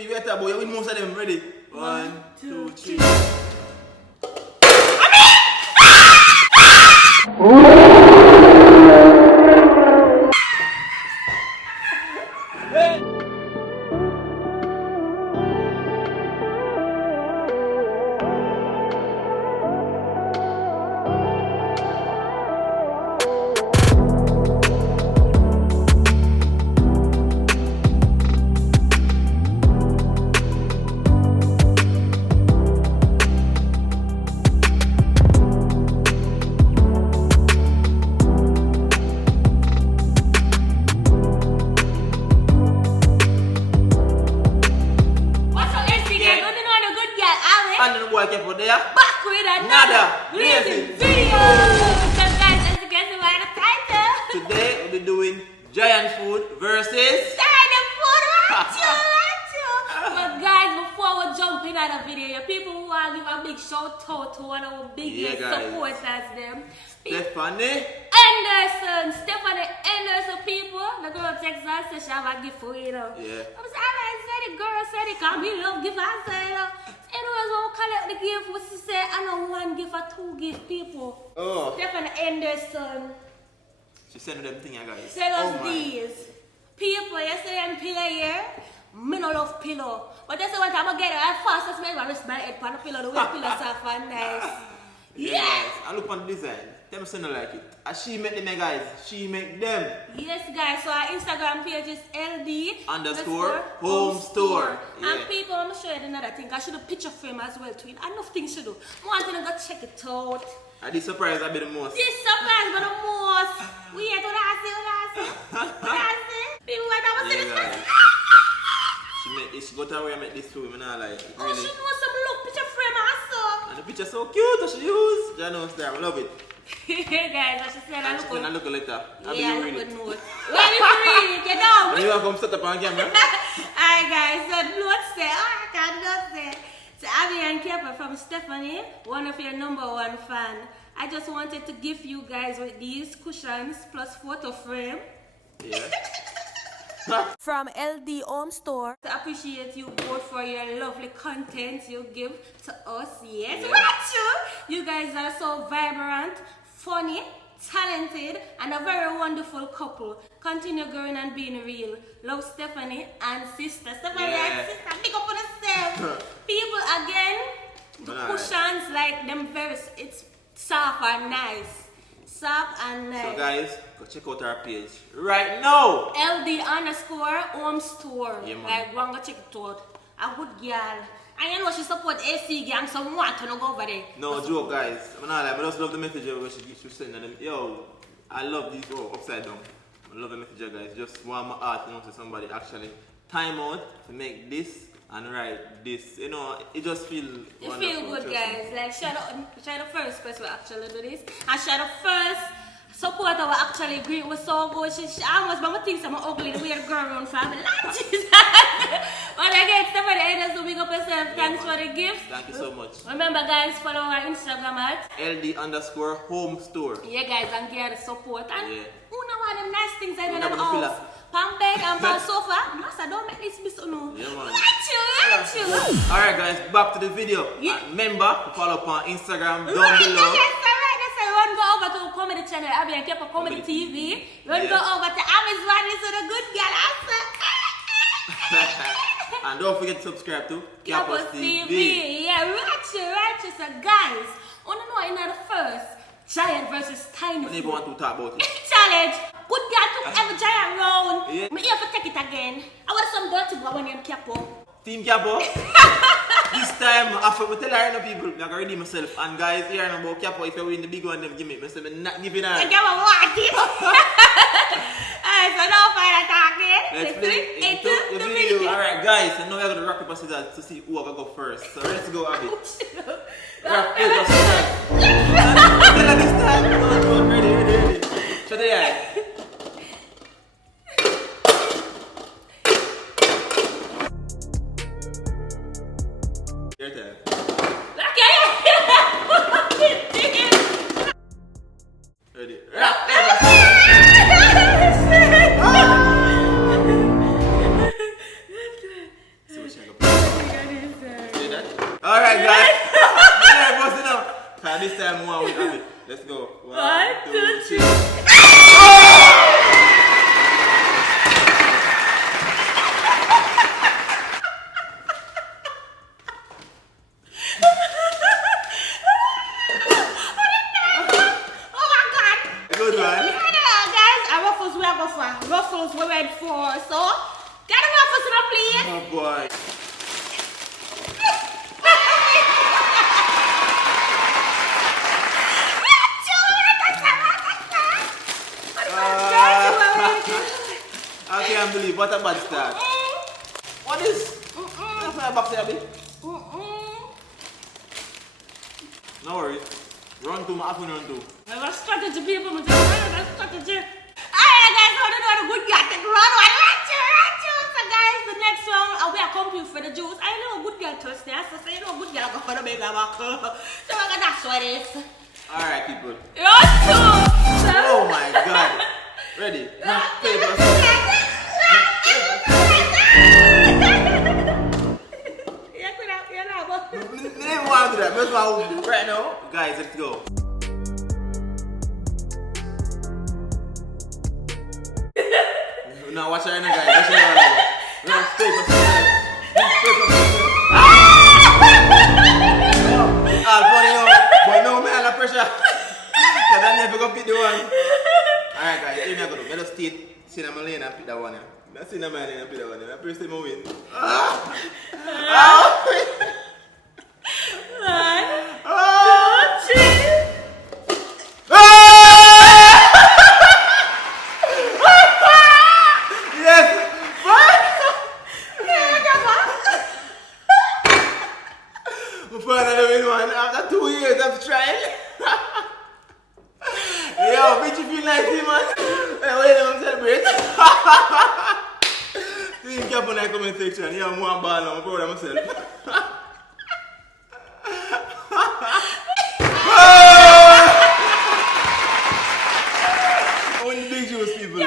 Abbi, wait a boy, you win most of them. Ready? 1, 2, 3. Boy kept out there. Back with another blazing video. So guys, as you can see by the title, Today we'll be doing giant food versus giant food. But guys, before we jump in at the video, people who want to give a big shout out to one of our biggest supporters, them Stephanie Anderson people. The girl texts us and she have a gift for you. Yeah. I'm saying, I said the girl said it can't be love gift answer. Anyways, we'll collect the gift. What she say? I know one gift or two gift people. Oh. Stephanie Anderson. She sent them thing, guys. Tell us these. People, you see them pillow here? Me no love pillow. But that's the one time I get it. As fast as me, I rest my head on the pillow. The way pillows are fun, nice. Yeah. Guys, I look on the design. Tell me so not like it. As she make them, guys. She make them. Yes, guys. So our Instagram page is LD_home store. Yeah. And people, I'm show you another thing. I should do picture frame as well too. Enough things to do. I want to go check it out. And this surprise will be the most. This surprise but the most. We had what I say. People want to see this person. She made this. She got away and make this too. I like it. Oh, she knows some look picture frame also. And the picture so cute that she use. I know, I love it. Guys, I should say I look good. I look a letter. Yeah, I look good note. Well, if you read it, you know. You want to come set up on camera? Alright guys, so note say, I cannot say. So Abbi and Kepa from Stephanie, one of your #1 fan. I just wanted to gift you guys with these cushions plus photo frame. Yeah. From LD Home Store. To appreciate you both for your lovely content you give to us. Yes, you guys are so vibrant, funny, talented, and a very wonderful couple. Continue growing and being real. Love, Stephanie and sister. Stephanie and sister, big up on yourself. People, again, the cushions like them very, it's soft and nice. Soft and nice. So guys, go check out our page right now. LD_home store. Yeah, man. Like, go and go check it out. A good girl. And you know she support AC gang, so I want to go over there. No joke, guys. I just love the message where she sending them. Yo, I love these upside down. I love the message, guys. Just want my art, you know, to somebody actually time out to make this and write this. You know, it just feels You feel good, guys. Like, shout out the first person who actually do this. And shout out first supporter who actually agree with so good. She almost mama thinks I'm ugly, the weird girl around family. Like, Jesus. But again, Stephanie Anderson, so big up yourself. Thanks for the gifts. Thank you so much. Remember, guys, follow our Instagram at LD_home store. Yeah, guys, and get the support. And who know what them nice things I do in the Una house? Pan bed and pan sofa. Master, don't make this miss no. Yeah, man. Like you. Alright, guys, back to the video. Yeah. Remember to follow up on Instagram down Right, below. yes, alright. That's why you want to go over to comedy channel, Abbi and Kepa Comedy TV. You want to go over to Abbi's one, listen to good girl answer. And don't forget to subscribe to Kepa's TV. Yeah, righteous. So guys, I want to know in the first giant versus tiny I never want to talk about it. challenge. Good girl took every giant round. Yeah. Me here for take it again. I want some dirty boy when you're Kepa. Team Capo. This time, after we tell her people, I'm going to redeem myself. And guys, here I'm about Capo. If you win the big one, then give me. I'm not giving her. I get what want it. Alright, so now for the talking. Let's play into the video. Alright, guys, so now we're going to rock paper scissors to see who are going to go first. So let's go, Abbi. Rock paper scissors. Tell her this time. Go, ready. Shut the eye. Your turn. Ready. Rock paper scissors. So we're going to And this time, one with Abbi. Let's go. 1, 2, 3. Good one. Guys, our ruffles we are going for. Ruffles we went for. So, get the ruffles in a please. Oh boy. I can't believe what a bad start. What is? That's my box, Abbi. No worries. Run two, my afternoon run two. I have a strategy, people. I have a strategy. Alright, guys, I don't know the good guy take run. I want you. So, guys, the next one, we are coming for the juice. I know a good girl thirsty. So, say, you know, a good girl go for the baby walk. So, we're gonna dash what it is. Alright, people. Run two. Oh my god. Ready? Paper, scissors. I didn't want to do that. That's why right now, guys, let's go. Now watch her in there, guys. Watch her in there. Paper, scissors. Funny, no. But no, man, the pressure. So then you have to go pick the one. Alright, guys, here we go. Let us take cinnamon lane and pick that one. That's cinnamon lane and pick that one. I press them win. Finally win one after 2 years of trying. Yo, bitch, you feel nice, man? Hey, wait, I'm celebrate. Think up on that comment section. Yeah, I'm one ball now. I'm proud of myself. Win the big juice, people.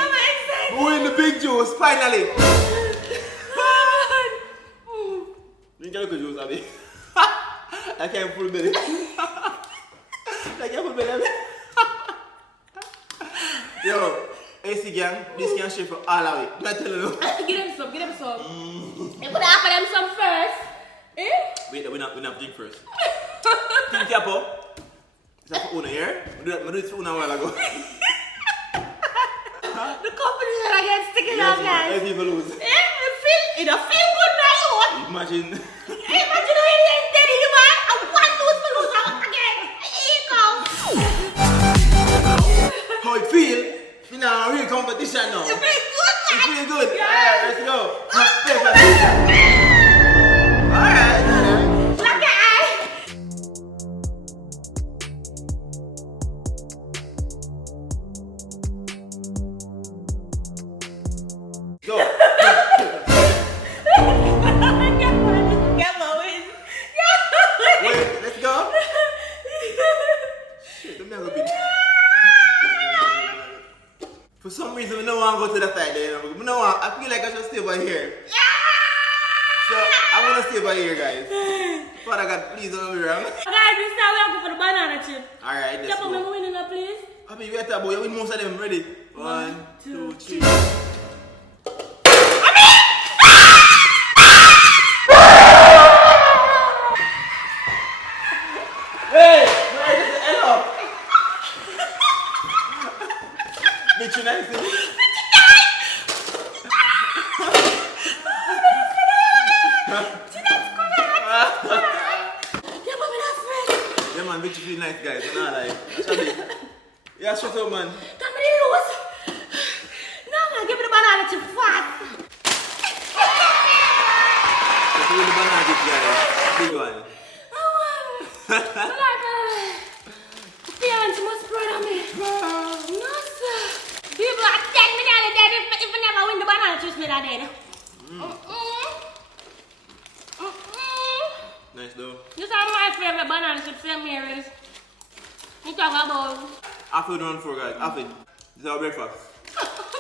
Win the big juice, finally. Drink a little juice, Abbi. I can't full belly. I can't full belly. Yo, AC gang, this can shape for all of it. I tell you. Give them some. You could offer them some first. Eh? Wait, we not drink first. Think Capo. Is that for Una here? I do this for Una a while ago. The company that I get sticking out, guys. Yes, people lose. It don't feel good now, you. Imagine. Imagine how it is dead in the man. I want to lose again. Here it comes. How it feel? You know, real competition now. It feels good, man. It feel good. Yeah. Alright, let's go. Alright. Look at eye. Go. Wait, let's go. Shit, I'm not gonna be. For some reason, we don't want to go to the side there. You know, I feel like I should stay over here. So, I'm gonna stay over here, guys. Father God, please don't be wrong. Guys, this time we are going for the banana chip. Alright, let's Jump on go. me winning that, please. Abbi, wait a boy. You win most of them. Ready? 1, 2, 3. Hey! Hello! Bitch, you nice, isn't it? Yeah, man, bitch, you feel nice, guys. I'm not like. Yeah, shut up, man. Come here, lose. No, man, give me the banana chip fast. Just win the banana chip, guys. Big one. Parents must proud of me. No, sir. People are 10 million dead if I never win the banana chips with that dead. Nice, though. These are my favorite banana chips, St. Mary's. You talk about. After the run for, guys. After. This is our breakfast.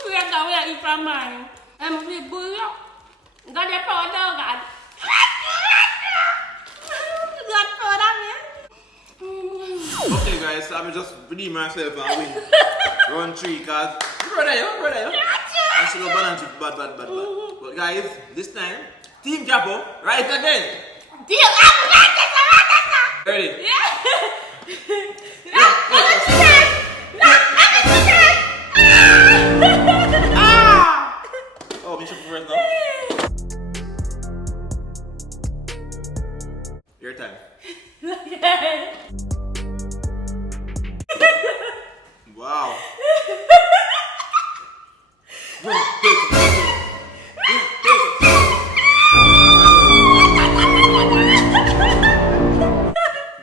We have to eat from mine. I'm a big boy. Got that power down, God. Got power down, man. I'm just redeem myself and win. Run 3 cause brother you. I should go balance it bad. But guys, this time, Team Capo, right again. Deal. Ready? Yeah. Oh, me should first now. Your time. Wow.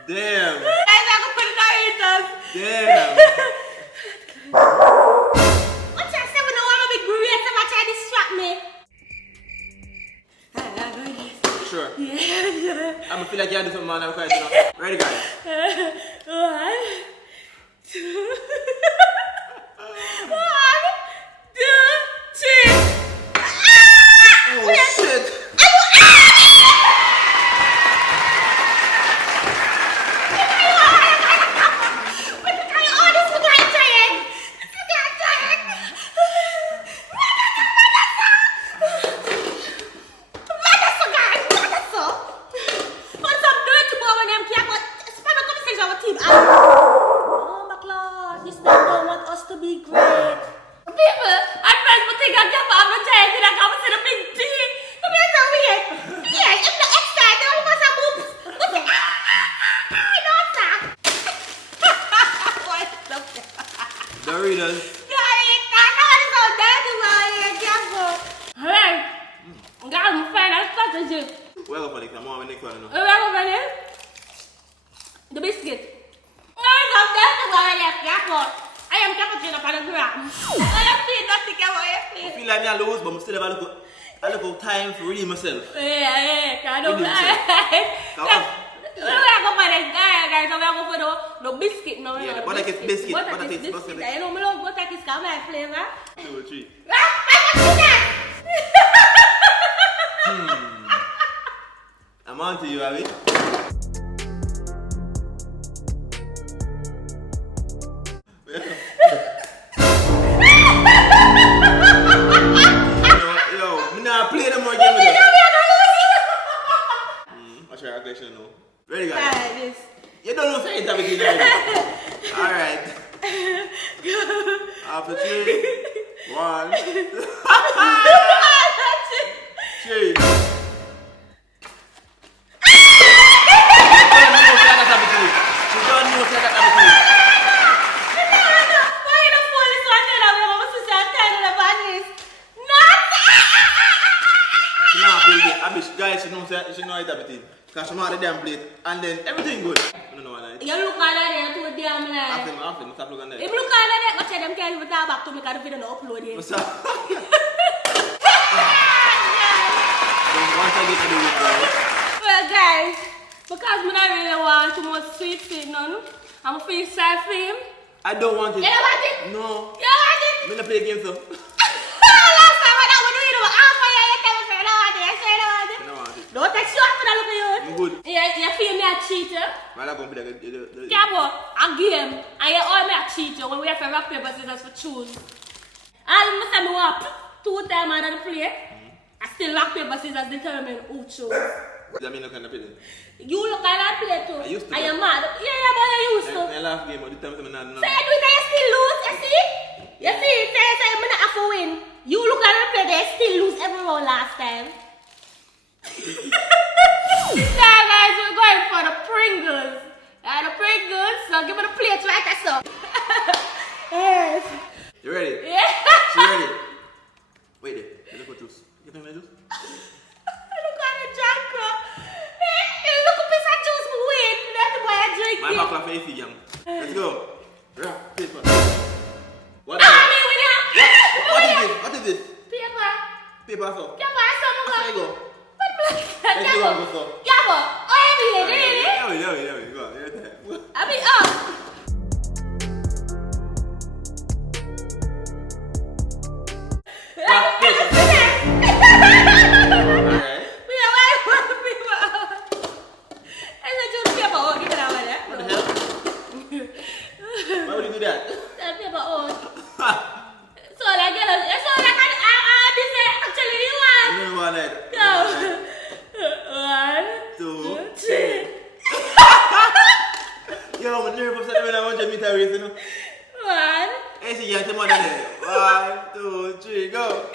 Damn. Guys, I can put it on your Damn. What's that? Seven no one be great if I try to distract me. Sure. Yeah. I'm gonna feel like you do something man. I'm quite, Ready, guys? 1, 2. 1, 2, 3. Oh shit. Oh my God, this man don't want us to be great. People, at first we think I'm not giant and I'm going to the big T. Come here, so weird. Yeah, it's the extra. They only want some boobs. What's it? No, stop. What's up? Doritos. Alright, guys, I'm fine. I'll start the gym. Well, up on it. I'm on the next one now. The biscuit. I am cappuccino for the gram. I am feeling nothing I feel like I lose, but I'm still have a little time for reading myself. Yeah, I don't like. Guys, I'm going for the biscuit. No, yeah, the butter cake biscuit. Butter cake biscuit. I know my butter cake come like flavor. 2 or 3. I'm on to you, Abby. Yo, me not play no more game with you. Watch your reaction now. Ready, guys? You don't know say it everything already. Alright. After 3, 1. 3. Guys, she know it everything. Because she know the damn plate and then everything good. I don't know what I You look at that to a damn lie. After, stop looking at that. If you look at that, watch them can't even talk back to me because the video not upload it. What's up? Once I get to do it, guys. Well, guys, because I don't really want too much sweet thing, no? I'm going to feel sad for him. I don't want it. You don't want it? No. You don't want it? I'm going to play a game, so. Last time I don't want to do it, I'll fire you. Tell me if you don't want it. I say you don't want it. I don't want it. Don't take short for that look at you. I'm good. You feel me a cheater? Well, I'm going to be the Cabo, a game. And you all me a cheater when we have to rock, paper, scissors for choose. All of us me want 2 times out of the play. I still rock, paper, scissors determine who choose. Does that mean you can't play it? You look at that play too. I used to. I am mad. Yeah, but you used to. My last game, the time I'm not. So you do it and you still lose, you see? You see, say I'm not have to win. You look at the play, they still lose every round last time. This time, guys, we're going for the Pringles. The Pringles, so give me the plate right there, so. Yes. You ready? Yeah. She ready? Wait there. Look what juice. You think my juice? Look at the Janko. Look at piece of juice for win. That's why I drink My it. back for AC, young. Let's go. Rock, paper. What Ah, is me with that. it? What is this? Paper. Paper, so. Paper, so There you go. Let's do one, go. Gabo. Oh, really? Go on. You're there. Abbi, oh. Rock, paper. Alright. What the hell? on it. Go. 1, 2, 3. Yo, I'm nervous that when I want to meet a race, you know. 1. Hey, see, you have to more than it. 1, 2, 3, go.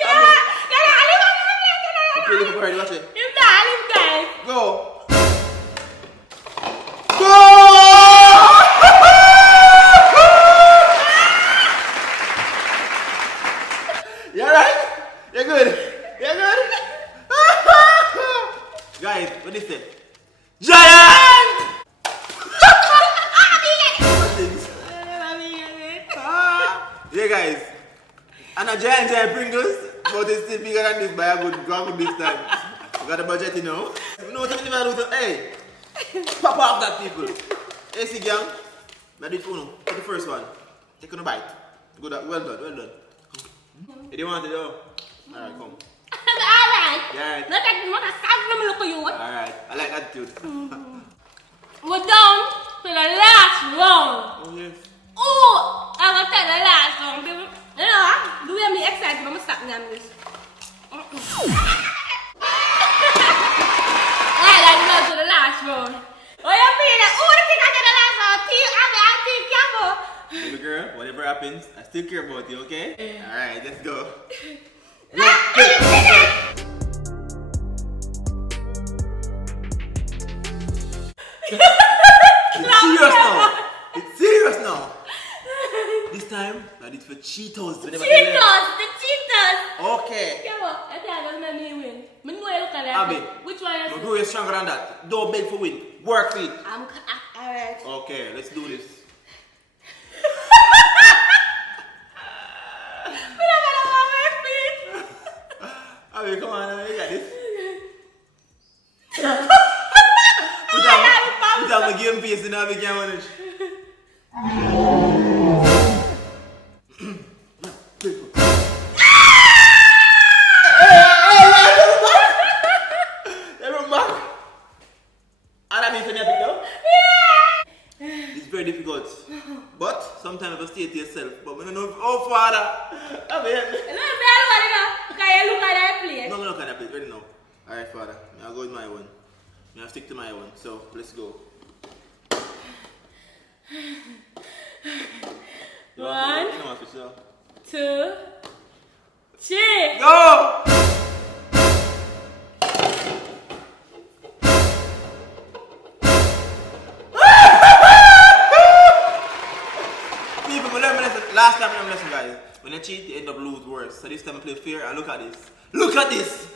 Okay, look already, watch it. Go. Go! You alright? You're good? You're good? Guys, what is it? Giant! Yeah, guys. And a giant Pringles, but it's still bigger than this by a good distance. You got a budget, you know? You know what I'm doing? Hey! Pop off that, people. Hey, see, gang. I did for the first one. Take on a bite. Good, well done, well done. You didn't want it, though? Alright, come. Alright. Yeah. Not that look at you. Alright, I like that too. We're down to the last round. Oh, yes. Oh, I'm gonna take the last round, baby. You know what? Do you have me excited? I'm gonna stop me on this. Alright, let's go to the last round. Oh, you feeling? Oh, the thing I get the last round. I'll be careful. Baby girl, whatever happens, I still care about you, okay? Alright, let's go. It's serious now. It's serious now. This time, I did for Cheetos. The Cheetos. Okay. Come on, I think I'm gonna win. I know you look at that. Abbi, which one is my girl is stronger than that. Don't beg for win. Work for it. Alright. Okay, let's do this. Abbi, come on, you got this. Put on my game face and Abbi can't manage. It's very difficult, but sometimes you stay to yourself. But we don't know. Oh, Father! Abbi, Look at that place. no, look at that place. Ready now. Alright, Father. I'll go with my one. I'll stick to my one. So, let's go. 1, 2, 3. Go! People, learn my lesson. Last time I learned my lesson, guys. When you cheat, you end up lose worse. So this time I play fair and look at this. Look at this!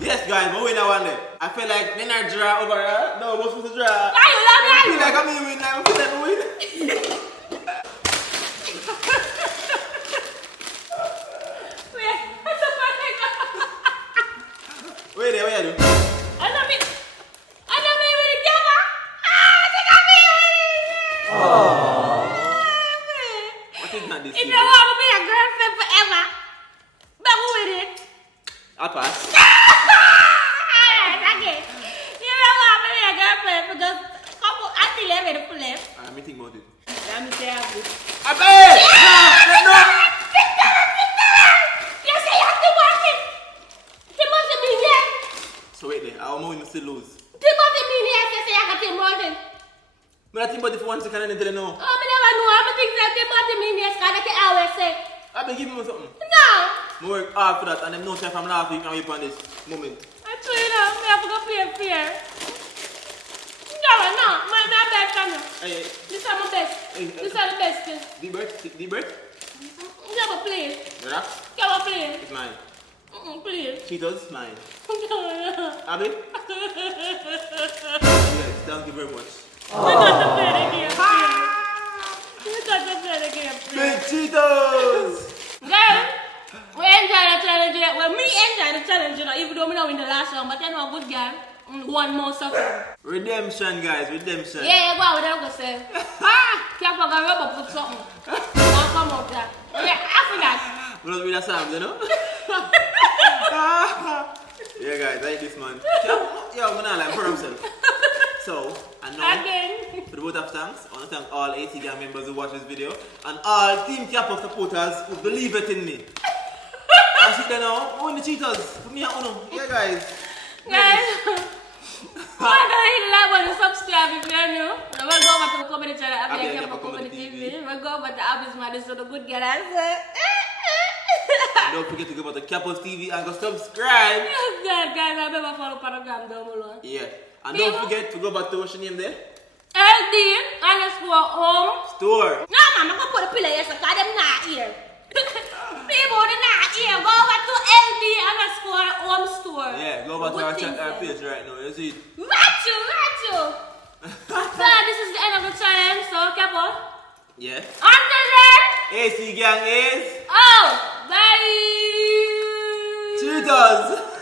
Yes, guys, but win that one day. I feel like when I draw over here, no, we're supposed to draw. I feel like I'm in win now. I feel like I'm win. Wait there, where are you? What is not this? If you want to be a girlfriend forever, but who with it? I'll pass. Alright, okay. You don't want to be a girlfriend because couple until you ready to flip. Let me think about it. Let me say Abbi. Abbi! No! You say you have to watch it. Timothy mean yes. So wait there, how am I going to still lose? Timothy mean yes, you say I got Timothy. But I think about it for 1 second and then tell you no. Oh, I never know. I'm thinking that Timothy mean yes, because that's what I always say. Abbi, give me something. No. I work hard for that and them no time from last week and whip on this moment. I tell you now, I have to go play fair. No, my best family. Hey, This is my best. This is the best thing. the bird? Never play. Relax. Never play. It's mine. Please. Cheetos, mine. Abbi? Yes, thank you very much. We got to play the game. We got to play the game. Big Cheetos! Girl, we enjoy the challenge. Well, me enjoy the challenge, you know, even though we not win the last one, but you know, good girl. One more suffer. Redemption, guys, redemption. Yeah, go out with that, go say. Can't forget rubber put something. Now come out there. Yeah, after that. We don't read that song, you know? Yeah, guys, I like this man. Yo, man, I like for himself. So, And now, Again. for the vote of thanks, I want to thank all 80 gang members who watch this video and all Team Capo supporters who believe it in me. I sit there now, who in the cheaters? Put me at Uno. Yeah, guys. Guys, why don't you like and subscribe if you're new? We'll go over to the comedy channel, Abbi and Capo Comedy TV. We'll go over to Abbi's Mother, so the good girl answer. And don't forget to go over to Capo's TV and go subscribe. Yes, God, guys, I remember follow program down below. Yeah. And don't forget to go back to what's your name there? LD_home Store. No, man, I'm gonna put a pillow here so them not here. People, they're not here. Go over to LD_home store. Yeah, go back to our page right now. You see it? Right you. So, this is the end of the challenge. So, Capo. Yeah. Until then. AC gang is. Oh, bye. Cheaters.